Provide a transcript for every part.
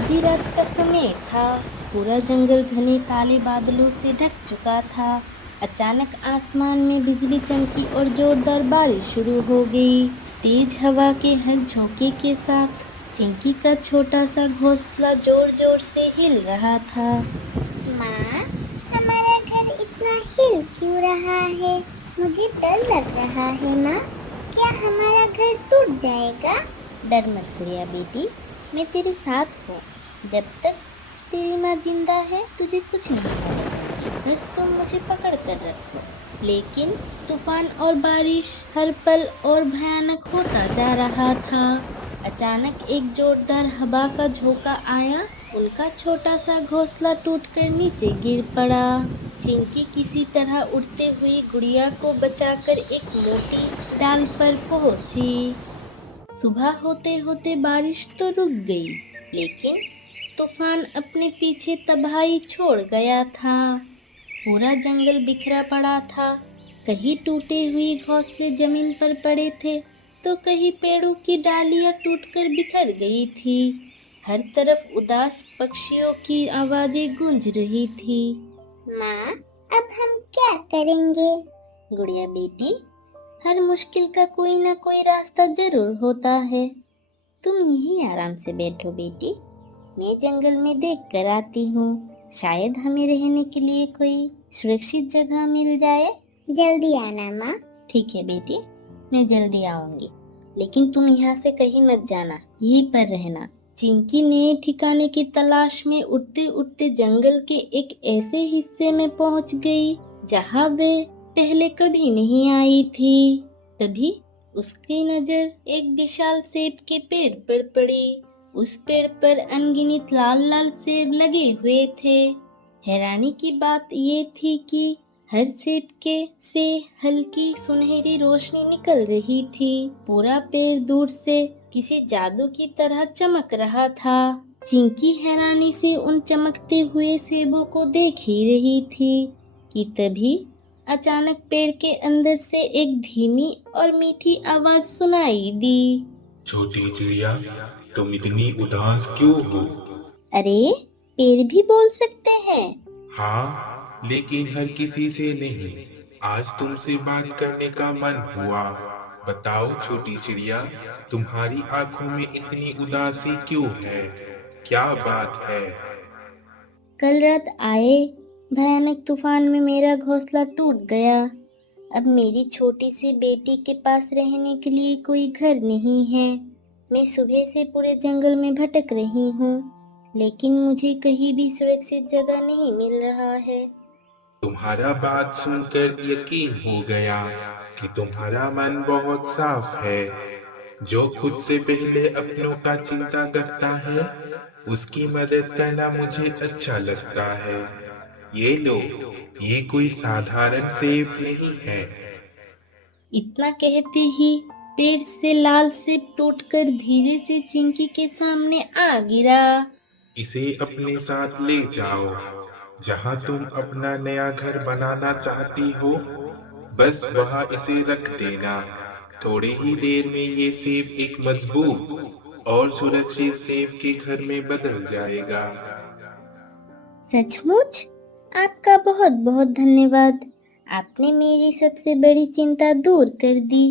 आधी रात का समय था। पूरा जंगल घने काले बादलों से ढक चुका था। अचानक आसमान में बिजली चमकी और जोरदार बारिश शुरू हो गई। तेज हवा के हर झोंके के साथ चिंकी का छोटा सा घोंसला जोर जोर से हिल रहा था। माँ, हमारा घर इतना हिल क्यों रहा है? मुझे डर लग रहा है माँ। क्या हमारा घर टूट जाएगा? डर मत गुड़िया बेटी, मैं तेरे साथ हूँ। जब तक तेरी माँ जिंदा है तुझे कुछ नहीं होने दूंगी, बस तुम मुझे पकड़ कर रखो। लेकिन तूफान और बारिश हर पल और भयानक होता जा रहा था। अचानक एक जोरदार हवा का झोंका आया। उनका छोटा सा घोंसला टूटकर नीचे गिर पड़ा। चिंकी किसी तरह उड़ते हुई गुड़िया को बचाकर एक मोटी डाल पर पहुंची। सुबह होते होते बारिश तो रुक गई, लेकिन तूफान अपने पीछे तबाही छोड़ गया था। पूरा जंगल बिखरा पड़ा था। कहीं टूटे हुए घोंसले जमीन पर पड़े थे, तो कहीं पेड़ों की डालियां टूटकर बिखर गई थी। हर तरफ उदास पक्षियों की आवाजें गूंज रही थी। माँ, अब हम क्या करेंगे? गुड़िया बेटी, हर मुश्किल का कोई ना कोई रास्ता जरूर होता है। तुम यहीं आराम से बैठो बेटी, मैं जंगल में देख कर आती हूँ। शायद हमें रहने के लिए कोई सुरक्षित जगह मिल जाए। जल्दी आना माँ। ठीक है बेटी, मैं जल्दी आऊंगी, लेकिन तुम यहाँ से कहीं मत जाना, यहीं पर रहना। चिंकी नए ठिकाने की तलाश में उड़ते उड़ते जंगल के एक ऐसे हिस्से में पहुंच गई जहाँ वे पहले कभी नहीं आई थी। तभी उसकी नजर एक विशाल सेब के पेड़ पर पड़ी। उस पेड़ पर अनगिनत लाल लाल सेब लगे हुए थे। हैरानी की बात ये थी कि हर सेब के से हल्की सुनहरी रोशनी निकल रही थी। पूरा पेड़ दूर से किसी जादू की तरह चमक रहा था। चिंकी हैरानी से उन चमकते हुए सेबों को देख ही रही थी कि तभी अचानक पेड़ के अंदर से एक धीमी और मीठी आवाज सुनाई दी। छोटी चिड़िया, तुम इतनी उदास क्यों हो? अरे, पेड़ भी बोल सकते हैं? हाँ, लेकिन हर किसी से नहीं। आज तुमसे बात करने का मन हुआ। बताओ छोटी चिड़िया, तुम्हारी आंखों में इतनी उदासी क्यों है? क्या बात है? कल रात आए भयानक तूफान में मेरा घोंसला टूट गया। अब मेरी छोटी सी बेटी के पास रहने के लिए कोई घर नहीं है। मैं सुबह से पूरे जंगल में भटक रही हूँ, लेकिन मुझे कहीं भी सुरक्षित जगह नहीं मिल रहा है। तुम्हारा बात सुनकर यकीन हो गया कि तुम्हारा मन बहुत साफ है। जो खुद से पहले अपनों का चिंता करता है, उसकी मदद करना मुझे अच्छा लगता है। ये लो, ये कोई साधारण सेब नहीं है। इतना कहते ही पेड़ से लाल सेब टूटकर धीरे से चिंकी के सामने आ गिरा। इसे अपने साथ ले जाओ, जहाँ तुम अपना नया घर बनाना चाहती हो। बस वहाँ इसे रख देना। थोड़ी ही देर में ये सेब एक मजबूत और सुरक्षित सेब के घर में बदल जाएगा। सचमुच आपका बहुत बहुत धन्यवाद। आपने मेरी सबसे बड़ी चिंता दूर कर दी।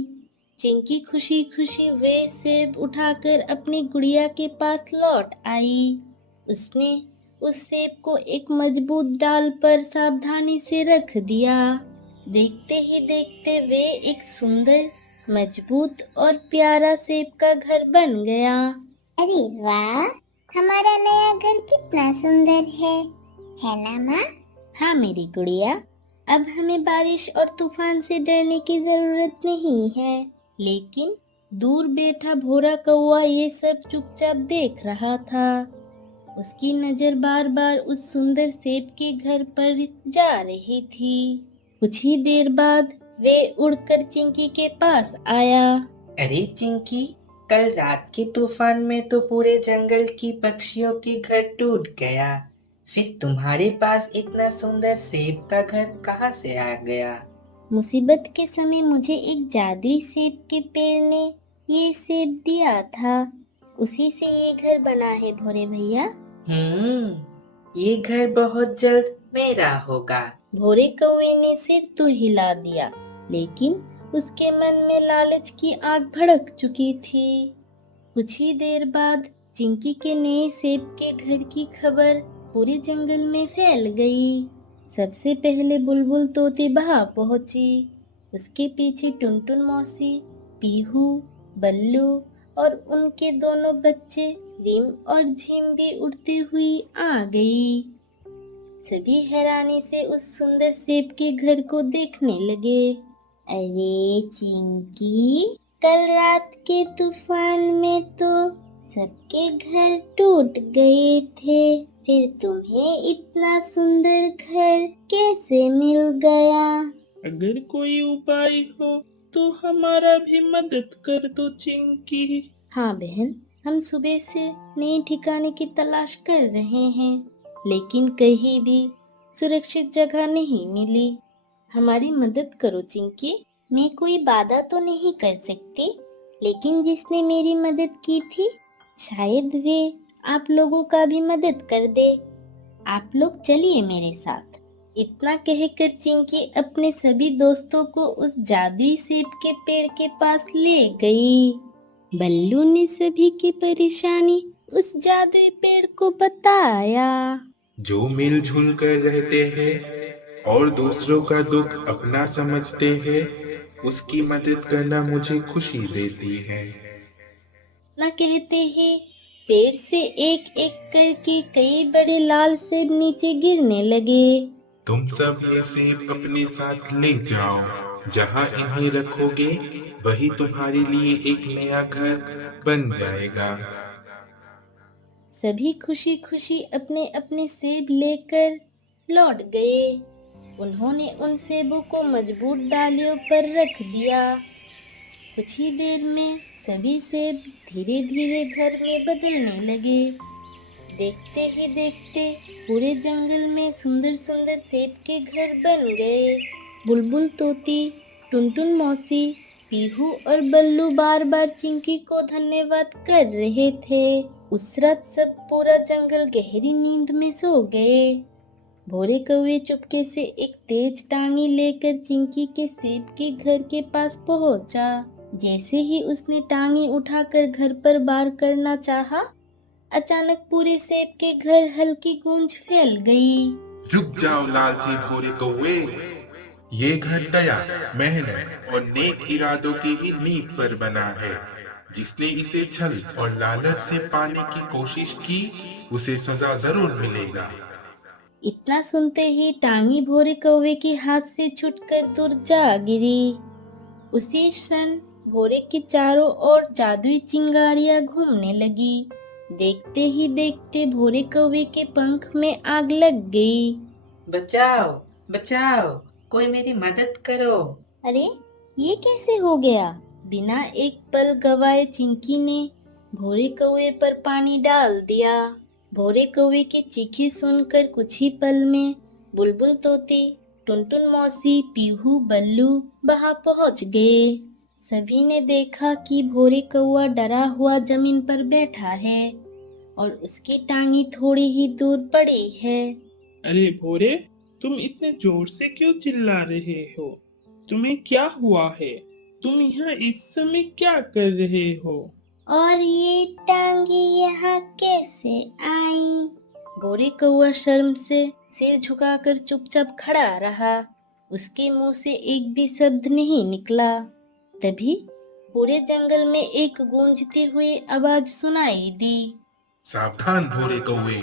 चिंकी खुशी खुशी वे सेब उठाकर अपनी गुड़िया के पास लौट आई। उसने उस सेब को एक मजबूत डाल पर सावधानी से रख दिया। देखते ही देखते वे एक सुंदर, मजबूत और प्यारा सेब का घर बन गया। अरे वाह, हमारा नया घर कितना सुंदर है ना माँ? हाँ मेरी गुड़िया, अब हमें बारिश और तूफान से डरने की जरूरत नहीं है। लेकिन दूर बैठा भोरा कौवा ये सब चुपचाप देख रहा था। उसकी नजर बार बार उस सुंदर सेब के घर पर जा रही थी। कुछ ही देर बाद वे उड़कर चिंकी के पास आया। अरे चिंकी, कल रात के तूफान में तो पूरे जंगल की पक्षियों के घर टूट गया। फिर तुम्हारे पास इतना सुंदर सेब का घर कहाँ से आ गया? मुसीबत के समय मुझे एक जादुई सेब के पेड़ ने ये सेब दिया था। उसी से ये घर बना है भोरे भैया। ये घर बहुत जल्द मेरा होगा। भोरे कौवे ने सिर तो हिला दिया, लेकिन उसके मन में लालच की आग भड़क चुकी थी। कुछ ही देर बाद चिंकी के नए सेब के घर की खबर पूरे जंगल में फैल गई। सबसे पहले बुलबुल तोते वहां पहुंची। उसके पीछे टुनटुन मौसी, पीहू, बल्लू और उनके दोनों बच्चे रिम और झिम भी उड़ती हुई आ गई। सभी हैरानी से उस सुंदर सेब के घर को देखने लगे। अरे चिंकी, कल रात के तूफान में तो सबके घर टूट गए थे, फिर तुम्हें इतना सुंदर घर कैसे मिल गया? अगर कोई उपाय हो तो हमारा भी मदद कर दो चिंकी। हाँ बहन, हम सुबह से नए ठिकाने की तलाश कर रहे हैं, लेकिन कहीं भी सुरक्षित जगह नहीं मिली। हमारी मदद करो चिंकी। मैं कोई बाधा तो नहीं कर सकती, लेकिन जिसने मेरी मदद की थी शायद वे आप लोगों का भी मदद कर दे। आप लोग चलिए मेरे साथ। इतना कहकर चिंकी अपने सभी दोस्तों को उस जादुई सेब के पेड़ के पास ले गई। बल्लू ने सभी की परेशानी उस जादुई पेड़ को बताया। जो मिलजुल कर रहते हैं और दूसरों का दुख अपना समझते हैं, उसकी मदद करना मुझे खुशी देती है। न कहते ही पेड़ से एक एक करके कई बड़े लाल सेब नीचे गिरने लगे। तुम सब ये सेब अपने साथ ले जाओ। जहाँ इन्हें रखोगे वही तुम्हारे लिए एक नया घर बन जाएगा। सभी खुशी खुशी अपने अपने सेब लेकर लौट गए। उन्होंने उन सेबों को मजबूत डालियों पर रख दिया। कुछ ही देर में सभी सेब धीरे धीरे घर में बदलने लगे। देखते ही देखते पूरे जंगल में सुंदर सुंदर सेब के घर बन गए। बुलबुल तोती, टुनटुन मौसी, पीहू और बल्लू बार बार चिंकी को धन्यवाद कर रहे थे। उस रात सब पूरा जंगल गहरी नींद में सो गए। भोरे कौवे चुपके से एक तेज टांगी लेकर चिंकी के सेब के घर के पास पहुंचा। जैसे ही उसने टांगी उठाकर घर पर वार करना चाहा, अचानक पूरे सेब के घर हल्की गूंज फैल गई। रुक जाओ लालची भोरे कौवे। ये घर दया, मेहनत और नेक इरादों की ही नींव पर बना है। जिसने इसे छल और लालच से पाने की कोशिश की, उसे सजा जरूर मिलेगा। इतना सुनते ही टांगी भोरे कौवे के हाथ से छूटकर दूर जा गिरी। उसी क्षण भोरे के चारों ओर जादुई चिंगारियां घूमने लगी। देखते ही देखते भोरे कौवे के पंख में आग लग गई। बचाओ बचाओ, कोई मेरी मदद करो। अरे ये कैसे हो गया? बिना एक पल गवाए चिंकी ने भोरे कौवे पर पानी डाल दिया। भोरे कौवे की चीखी सुनकर कुछ ही पल में बुलबुल तोती, टुनटुन मौसी, पीहू, बल्लू वहां पहुंच गए। सभी ने देखा कि भोरे कौवा डरा हुआ जमीन पर बैठा है और उसकी टांगी थोड़ी ही दूर पड़ी है। अरे भोरे, तुम इतने जोर से क्यों चिल्ला रहे हो? तुम्हें क्या हुआ है? तुम यहाँ इस समय क्या कर रहे हो? और ये टांगी यहाँ कैसे आई? भोरे कौवा शर्म से सिर झुकाकर चुपचाप खड़ा रहा। उसके मुंह से एक भी शब्द नहीं निकला। तभी पूरे जंगल में एक गूंजती हुई आवाज सुनाई दी। सावधान भोरे कौवे,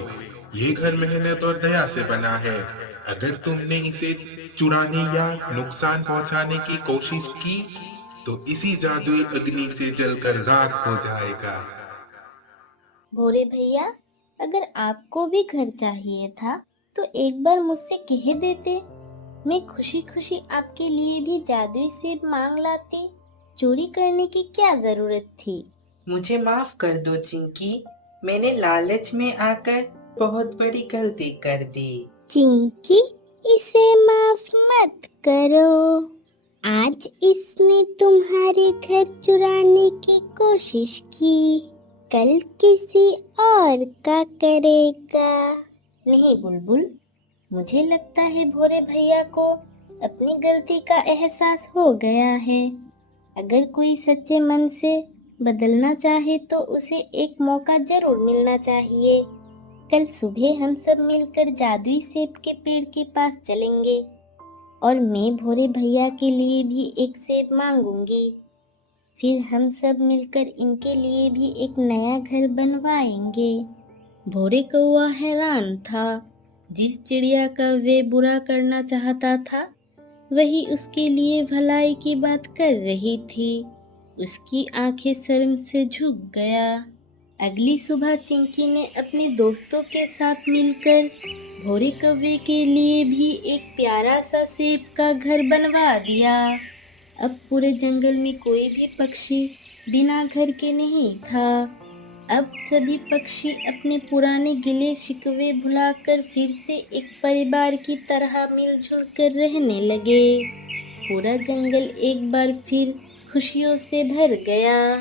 ये घर मेहनत और दया से बना है। अगर तुमने इसे चुराने या नुकसान पहुंचाने की कोशिश की, तो इसी जादुई अग्नि से जलकर राख हो जाएगा। भोरे भैया, अगर आपको भी घर चाहिए था तो एक बार मुझसे कह देते। मैं खुशी खुशी आपके लिए भी जादुई सेब मांग लाती। चोरी करने की क्या जरूरत थी? मुझे माफ कर दो चिंकी, मैंने लालच में आकर बहुत बड़ी गलती कर दी। चिंकी, इसे माफ मत करो। आज इसने तुम्हारे घर चुराने की कोशिश की, कल किसी और का करेगा। नहीं बुलबुल, मुझे लगता है भोरे भैया को अपनी गलती का एहसास हो गया है। अगर कोई सच्चे मन से बदलना चाहे तो उसे एक मौका जरूर मिलना चाहिए। कल सुबह हम सब मिलकर जादुई सेब के पेड़ के पास चलेंगे और मैं भोरे भैया के लिए भी एक सेब मांगूंगी। फिर हम सब मिलकर इनके लिए भी एक नया घर बनवाएंगे। भोरे कौवा हैरान था। जिस चिड़िया का वे बुरा करना चाहता था वही उसके लिए भलाई की बात कर रही थी। उसकी आंखें शर्म से झुक गया। अगली सुबह चिंकी ने अपने दोस्तों के साथ मिलकर भोरे कौवे के लिए भी एक प्यारा सा सेब का घर बनवा दिया। अब पूरे जंगल में कोई भी पक्षी बिना घर के नहीं था। अब सभी पक्षी अपने पुराने गिले शिकवे भुलाकर फिर से एक परिवार की तरह मिलजुल कर रहने लगे। पूरा जंगल एक बार फिर खुशियों से भर गया।